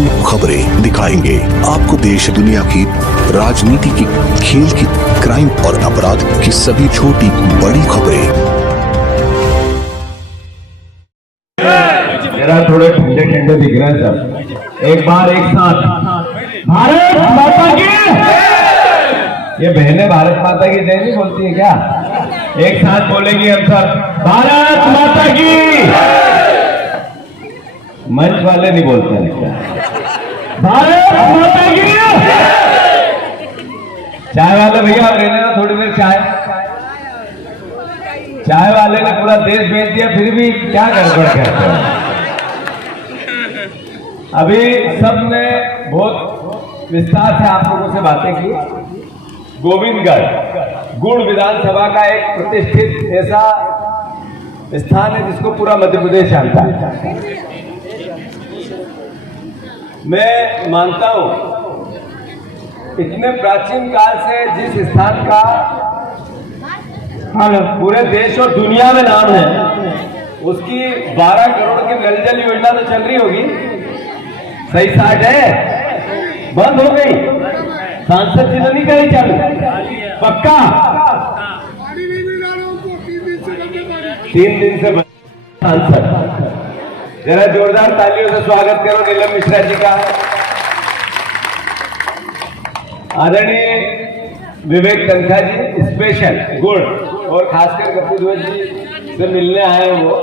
हम खबरें दिखाएंगे आपको देश दुनिया की, राजनीति की, खेल की, क्राइम और अपराध की सभी छोटी बड़ी खबरें। जरा थोड़े ठंडे ठंडे दिख रहे हैं सब। एक बार एक साथ भारत माता की। ये बहनें भारत माता की जय नहीं बोलती है क्या? एक साथ बोलेंगे हम सब, भारत माता की। मंच वाले नहीं बोलते हैं क्या? भारत माता की। चाय वाले भैया आप लेने ना थोड़ी देर चाय। चाय वाले ने पूरा देश भेज दिया फिर भी क्या गड़बड़ करते हैं। अभी सबने बहुत विस्तार से आप लोगों से बातें की। गोविंदगढ़ गुड़ विधानसभा का एक प्रतिष्ठित ऐसा स्थान है जिसको पूरा मध्य प्रदेश जानता है। मैं मानता हूं इतने प्राचीन काल से जिस स्थान का पूरे देश और दुनिया में नाम है, उसकी 12 करोड़ की नल जल योजना तो चल रही होगी। सही साठ है, बंद हो गई। सांसद जी ने नहीं कही चालू, पक्का 3 दिन से सांसद। जरा जोरदार तालियों से स्वागत करो नीलम मिश्रा जी का। आदरणीय विवेक तनखा जी स्पेशल गुड़ और खासकर कपूर जी से मिलने आए वो।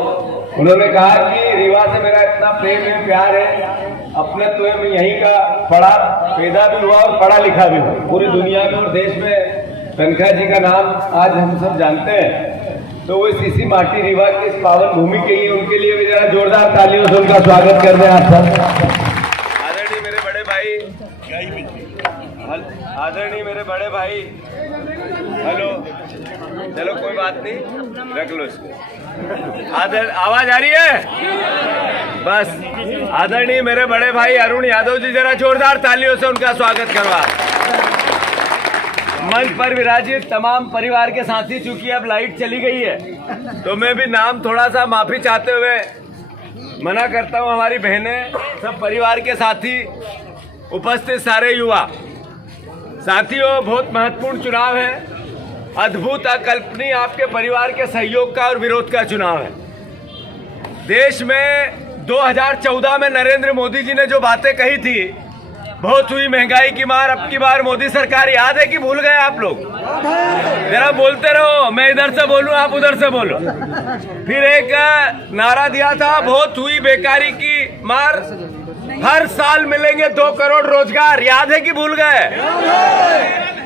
उन्होंने कहा कि रीवा से मेरा इतना प्रेम है, प्यार है, अपने तो मैं यहीं का पढ़ा पैदा भी हुआ और पढ़ा लिखा भी हुआ। पूरी दुनिया में और देश में तनखा जी का नाम आज हम सब जानते हैं। तो वो इसी माटी रीवा की इस पावन भूमि के ही, उनके लिए भी जरा जोरदार तालियों से उनका स्वागत कर रहे हैं आप सब। आदरणीय मेरे बड़े भाई, आदरणीय मेरे बड़े भाई, हेलो, चलो कोई बात नहीं, रख लो इसको। आवाज आ रही है? बस। आदरणीय मेरे बड़े भाई अरुण यादव जी, जरा जोरदार तालियों से उनका स्वागत करवा। मंच पर विराजित तमाम परिवार के साथी, चूंकि अब लाइट चली गई है तो मैं भी नाम थोड़ा सा माफी चाहते हुए मना करता हूं। हमारी बहनें, सब परिवार के साथी, उपस्थित सारे युवा साथियों, बहुत महत्वपूर्ण चुनाव है। अद्भुत, अकल्पनीय आपके परिवार के सहयोग का और विरोध का चुनाव है। देश में 2014 में नरेंद्र मोदी जी ने जो बातें कही थी, बहुत हुई महंगाई की मार, अब की बार मोदी सरकार, याद है कि भूल गए आप लोग? जरा बोलते रहो, मैं इधर से बोलूं आप उधर से बोलो। फिर एक नारा दिया था, बहुत हुई बेकारी की मार, हर साल मिलेंगे 2 करोड़ रोजगार, याद है कि भूल गए?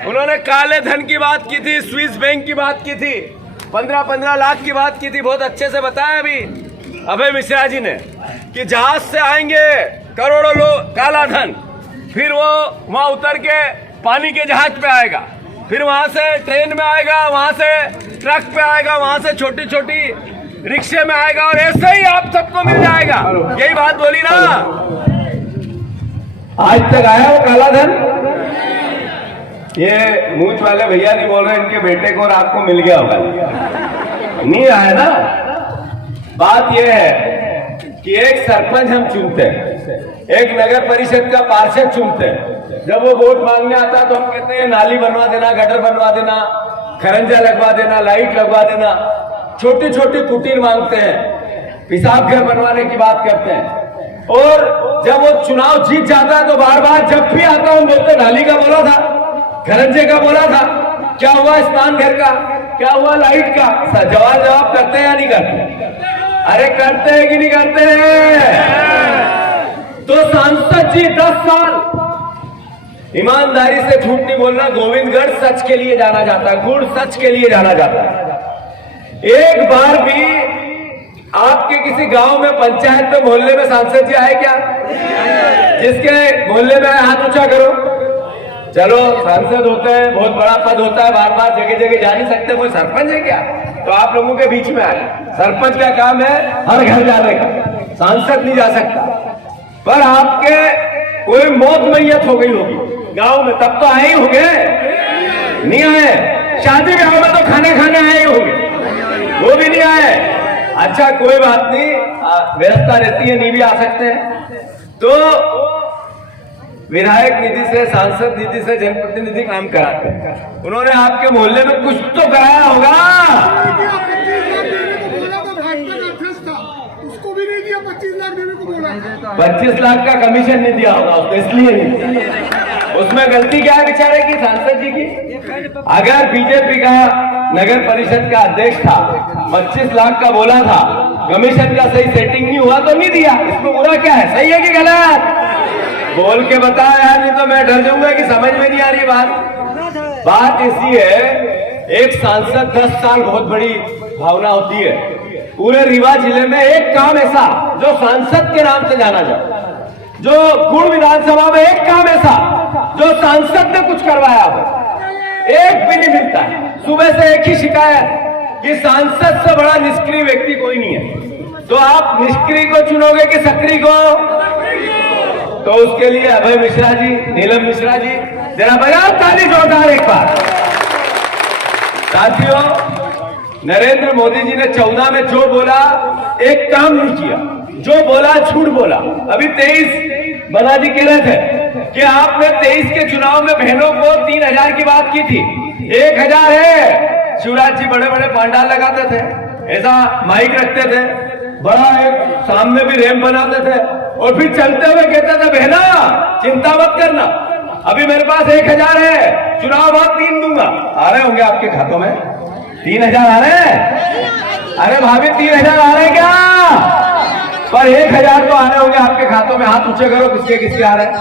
उन्होंने काले धन की बात की थी, स्विस बैंक की बात की थी, 15-15 लाख की बात की थी। बहुत अच्छे से बताया अभी अभय मिश्रा जी ने कि जहाज से आएंगे करोड़ों लोग काला धन, फिर वो वहां उतर के पानी के जहाज पे आएगा, फिर वहां से ट्रेन में आएगा, वहां से ट्रक पे आएगा, वहां से छोटी छोटी रिक्शे में आएगा, और ऐसे ही आप सबको मिल जाएगा। यही बात बोली ना? आज तक आया वो काला धन? ये मूंछ वाले भैया नहीं बोल रहे, इनके बेटे को और आपको मिल गया होगा। नहीं आया ना? बात यह है कि एक सरपंच हम चुनते हैं, एक नगर परिषद का पार्षद चुनते हैं। जब वो वोट मांगने आता तो हम कहते हैं नाली बनवा देना, गटर बनवा देना, खरंजा लगवा देना, लाइट लगवा देना, छोटी छोटी कुटीर मांगते हैं, पेशाब घर बनवाने की बात करते हैं। और जब वो चुनाव जीत जाता है तो बार बार जब भी आता हूं बोलते नाली का बोला था, खरंजे का बोला था, क्या हुआ स्नान घर का, क्या हुआ लाइट का? जवाब करते हैं या नहीं करते? अरे करते हैं कि नहीं करते हैं? तो सांसद जी 10 साल ईमानदारी से झूठ नहीं बोलना, गोविंदगढ़ सच के लिए जाना जाता है, गुड़ सच के लिए जाना जाता है। एक बार भी आपके किसी गांव में, पंचायत में, मोहल्ले में सांसद जी आए क्या? जिसके मोहल्ले में आए हाथ ऊंचा करो। चलो सांसद होते हैं, बहुत बड़ा पद होता है, बार बार जगह जगह जा नहीं सकते, कोई सरपंच है क्या? तो आप लोगों के बीच में आए। सरपंच का काम है हर घर जाने का, सांसद नहीं जा सकता। पर आपके कोई मौत मैयत हो गई होगी गांव में, तब तो आए ही होंगे, नहीं आए? शादी ब्याह में तो खाने आए ही होंगे, वो भी नहीं आए। अच्छा कोई बात नहीं, व्यवस्था रहती है, नहीं भी आ सकते हैं। तो विधायक निधि से, सांसद निधि से जनप्रतिनिधि काम कराते हैं। उन्होंने आपके मोहल्ले में कुछ तो कराया होगा। 25 लाख का कमीशन नहीं दिया होगा उसको, इसलिए नहीं। उसमें गलती क्या है बेचारे की, सांसद जी की? अगर बीजेपी का नगर परिषद का अध्यक्ष था, 25 लाख का बोला था, कमीशन का सही सेटिंग नहीं हुआ तो नहीं दिया, इसमें बुरा क्या है? सही है कि गलत? बोल के बताओ यार, नहीं तो मैं डर जाऊंगा कि समझ में नहीं आ रही बात ऐसी है, एक सांसद 10 साल बहुत बड़ी भावना होती है। पूरे रीवा जिले में एक काम ऐसा जो सांसद के नाम से जाना जाए, जो गुड़ विधानसभा में एक काम ऐसा जो सांसद ने कुछ करवाया हो, एक भी नहीं मिलता है। सुबह से एक ही शिकायत कि सांसद से बड़ा निष्क्रिय व्यक्ति कोई नहीं है। तो आप निष्क्रिय को चुनोगे कि सक्रिय को? तो उसके लिए अभय मिश्रा जी, नीलम मिश्रा जी, जरा बजाओ ताली जोरदार एक बार। साथियों, नरेंद्र मोदी जी ने 14 में जो बोला एक काम नहीं किया, जो बोला झूठ बोला। अभी 23 बना जी कह रहे थे कि आपने 23 के चुनाव में बहनों को 3000 की बात की थी, 1000 है। शिवराज जी बड़े बड़े पांडाल लगाते थे, ऐसा माइक रखते थे, बड़ा एक सामने भी रैंप बनाते थे और फिर चलते हुए कहते थे बहना चिंता मत करना, अभी मेरे पास 1000 है, चुनाव बाद 3 दूंगा। आ रहे होंगे आपके खातों में 3000 आ रहे हैं? अरे भाभी 3000 आ रहे हैं क्या? पर 1000 तो आ रहे होंगे आपके खातों में। हाथ ऊंचे करो, किसके किसके आ रहे हैं?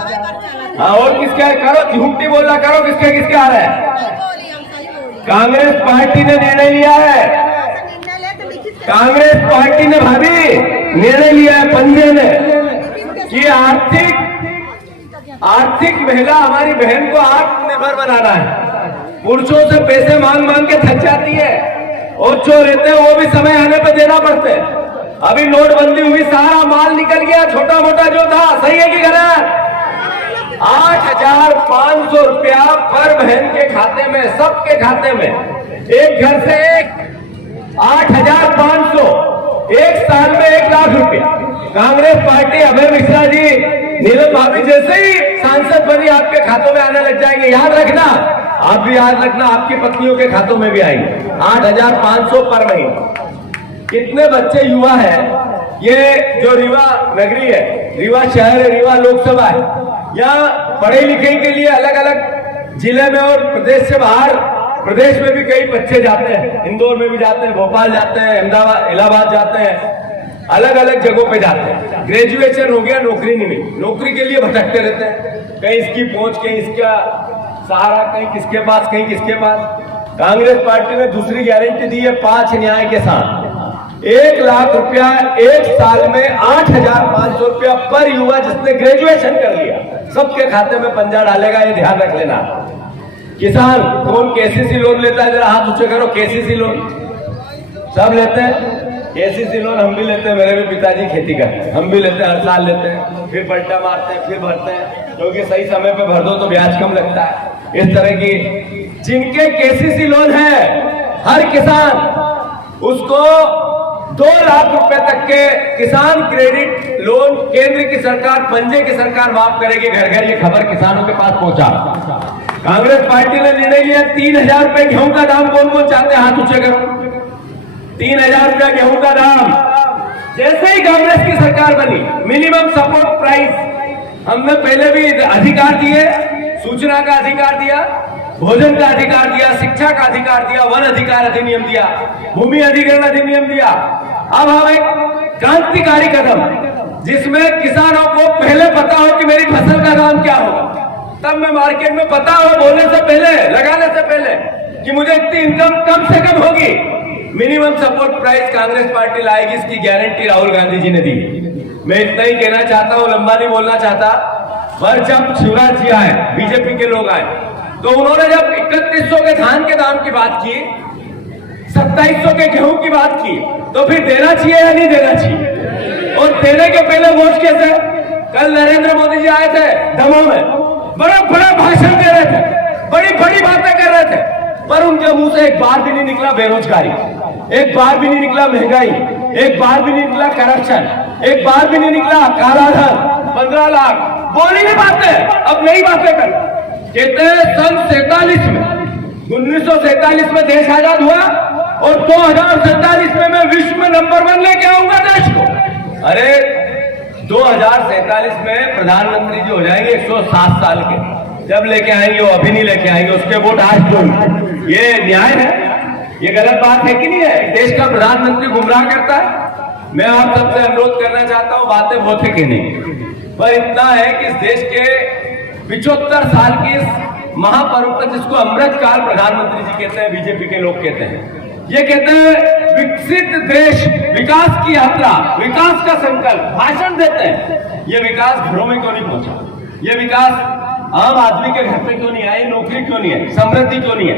हाँ, और किसके करो, झूठ नहीं बोलना, करो किसके किसके आ रहे हैं? कांग्रेस पार्टी ने निर्णय लिया है, कांग्रेस पार्टी ने भाभी निर्णय लिया है पंजे ने कि आर्थिक महिला हमारी बहन को आत्मनिर्भर बनाना है। पुरुषों से पैसे मांग मांग के थक जाती है और जो रहते हैं वो भी समय आने पर देना पड़ते हैं। अभी नोटबंदी हुई, सारा माल निकल गया, छोटा मोटा जो था। सही है कि गलत? 8500 रुपया पर बहन के खाते में, सबके खाते में, एक घर से एक 8500, एक साल में 1 लाख रुपया। कांग्रेस पार्टी, अभय मिश्रा जी, नीलम भाभी जैसे ही सांसद बनी आपके खातों में आने लग जाएंगे। याद रखना, आप भी याद रखना, आपकी पत्नियों के खातों में भी आएंगे 8500 पर महीना। कितने बच्चे युवा हैं, ये जो रीवा नगरी है, रीवा शहर है, रीवा लोकसभा है, यहाँ पढ़े लिखे के लिए अलग अलग जिले में और प्रदेश से बाहर प्रदेश में भी कई बच्चे जाते हैं, इंदौर में भी जाते हैं, भोपाल जाते हैं, अहमदाबाद, इलाहाबाद जाते हैं, अलग अलग जगहों पे जाते हैं। ग्रेजुएशन हो गया, नौकरी नहीं मिली, नौकरी के लिए भटकते रहते हैं, कहीं इसकी पहुंच, कहीं इसका सहारा, कहीं किसके पास, कहीं किसके पास। कांग्रेस पार्टी ने दूसरी गारंटी दी है 5 न्याय के साथ, 1 लाख रुपया एक साल में, 8500 रुपया पर युवा जिसने ग्रेजुएशन कर लिया, सबके खाते में पंजा डालेगा। ये ध्यान रख लेना। किसान कौन केसीसी लोन लेता है? जरा हाथ ऊंचे करो। केसीसी लोन सब लेते हैं। केसीसी लोन हम भी लेते हैं, मेरे भी पिताजी खेती करते हैं, हम भी लेते हैं, हर साल लेते हैं, फिर पलटा मारते हैं, फिर भरते हैं, क्योंकि सही समय पे भर दो तो ब्याज कम लगता है। इस तरह की जिनके केसीसी लोन है, हर किसान उसको 2 लाख रुपए तक के किसान क्रेडिट लोन केंद्र की सरकार, पंजे की सरकार माफ करेगी। घर घर ये खबर किसानों के पास पहुंचा। कांग्रेस पार्टी ने निर्णय लिया 3000 रुपए गेहूं का दाम कौन कौन चाहते हैं? हाथ ऊंचे करो। 3000 रुपया गेहूं का दाम। जैसे ही कांग्रेस की सरकार बनी, मिनिमम सपोर्ट प्राइस हमने पहले भी अधिकार दिए, सूचना का अधिकार दिया, भोजन का अधिकार दिया, शिक्षा का अधिकार दिया, वन अधिकार अधिनियम दिया, भूमि अधिग्रहण अधिनियम दिया। अब हम एक क्रांतिकारी कदम, जिसमें किसानों को पहले पता हो कि मेरी फसल का दाम क्या होगा, तब मैं मार्केट में पता हो बोलने से पहले, लगाने से पहले, कि मुझे इतनी इनकम कम से कम होगी। Minimum support price Congress party लाएगी, इसकी गारंटी राहुल गांधी जी ने दी। मैं इतना ही कहना चाहता हूं, लंबा नहीं बोलना चाहता। पर जब शिवराज जी आए, बीजेपी के लोग आए, तो उन्होंने जब 3100 के धान के दाम की बात की, 2700 के गेहूं की बात की, तो फिर देना चाहिए या नहीं देना चाहिए? और देने के पहले वोट कैसे? कल नरेंद्र मोदी जी आए थे दमोह में, बड़ा बड़ा भाषण दे रहे थे, बड़ी बड़ी बातें कर रहे थे, पर उनके मुंह से एक बार भी नहीं निकला बेरोजगारी, एक बार भी नहीं निकला महंगाई, एक बार भी नहीं निकला करप्शन, एक बार भी नहीं निकला कालाधन। 15 15 लाख बोल ही नहीं पाते, अब नई बातें कर। कहते हैं सन 47 में 1947 में देश आजाद हुआ और 2047 में मैं विश्व में नंबर 1 लेके आऊंगा देश को। अरे 2047 में प्रधानमंत्री जी हो जाएंगे 107 साल के, जब लेके आएंगे वो अभी नहीं लेके आएंगे, उसके वोट आज क्यों? ये न्याय है? ये गलत बात है कि नहीं है? देश का प्रधानमंत्री गुमराह करता है। मैं आप सबसे अनुरोध करना चाहता हूं, बातें बहुत है कि नहीं, पर इतना है कि इस देश के 75 साल के इस महापर्व पर, जिसको अमृत काल प्रधानमंत्री जी कहते हैं, बीजेपी के लोग कहते हैं, ये कहते हैं विकसित देश, विकास की यात्रा, विकास का संकल्प, भाषण देते हैं। ये विकास घरों में क्यों नहीं पहुंचा? ये विकास आम आदमी के घर पे क्यों नहीं आए? नौकरी क्यों नहीं है? समृद्धि क्यों नहीं है?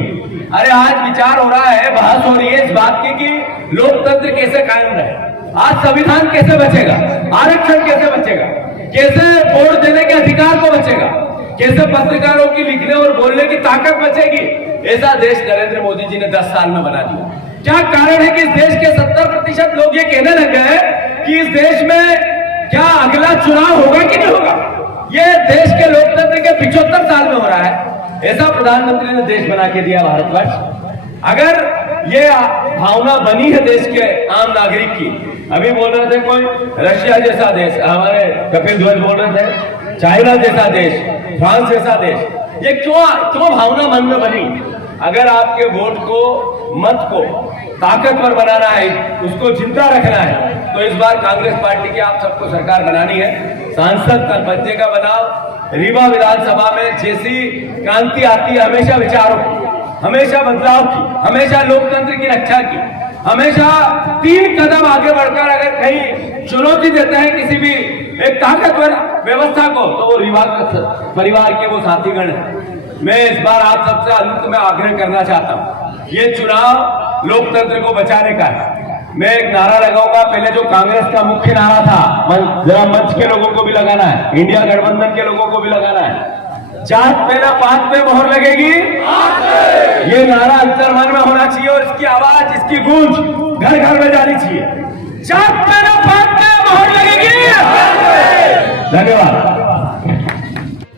अरे आज विचार हो रहा है, बहस हो रही है इस बात की कि लोकतंत्र कैसे कायम रहे, आज संविधान कैसे बचेगा, आरक्षण कैसे बचेगा, कैसे वोट देने के अधिकार को बचेगा, कैसे पत्रकारों की लिखने और बोलने की ताकत बचेगी। ऐसा देश नरेंद्र मोदी जी ने 10 साल में बना दिया। क्या कारण है कि इस देश के 70% लोग ये कहने लग गए कि इस देश में क्या अगला चुनाव होगा कि नहीं होगा? ये देश के लोकतंत्र के 75 साल में हो रहा है। ऐसा प्रधानमंत्री ने देश बना के दिया भारतवर्ष। अगर ये भावना बनी है देश के आम नागरिक की, अभी बोल रहे थे कोई रशिया जैसा देश, हमारे कपिल ध्वज बोल रहे थे चाइना जैसा देश, फ्रांस जैसा देश, ये क्यों भावना मन में बनी? अगर आपके वोट को, मत को ताकतवर बनाना है, उसको जिंदा रखना है, तो इस बार कांग्रेस पार्टी की आप सबको सरकार बनानी है। सांसद बच्चे का बनाओ। रीवा विधानसभा में जैसी क्रांति आती है, हमेशा विचारों की, हमेशा बदलाव की, हमेशा लोकतंत्र की रक्षा की, हमेशा 3 कदम आगे बढ़कर अगर कहीं चुनौती देते हैं किसी भी एक ताकतवर व्यवस्था को, तो वो रीवा परिवार के वो साथीगण है। मैं इस बार आप सबसे अंत में आग्रह करना चाहता हूं, ये चुनाव लोकतंत्र को बचाने का है। मैं एक नारा लगाऊंगा, पहले जो कांग्रेस का मुख्य नारा था, जरा मंच के लोगों को भी लगाना है, इंडिया गठबंधन के लोगों को भी लगाना है। जात पे ना पात पे मोहर लगेगी, ये नारा अंतर्मन में होना चाहिए और इसकी आवाज, इसकी गूंज घर घर में जानी चाहिए। जात पे ना पात पे मोहर लगेगी। धन्यवाद।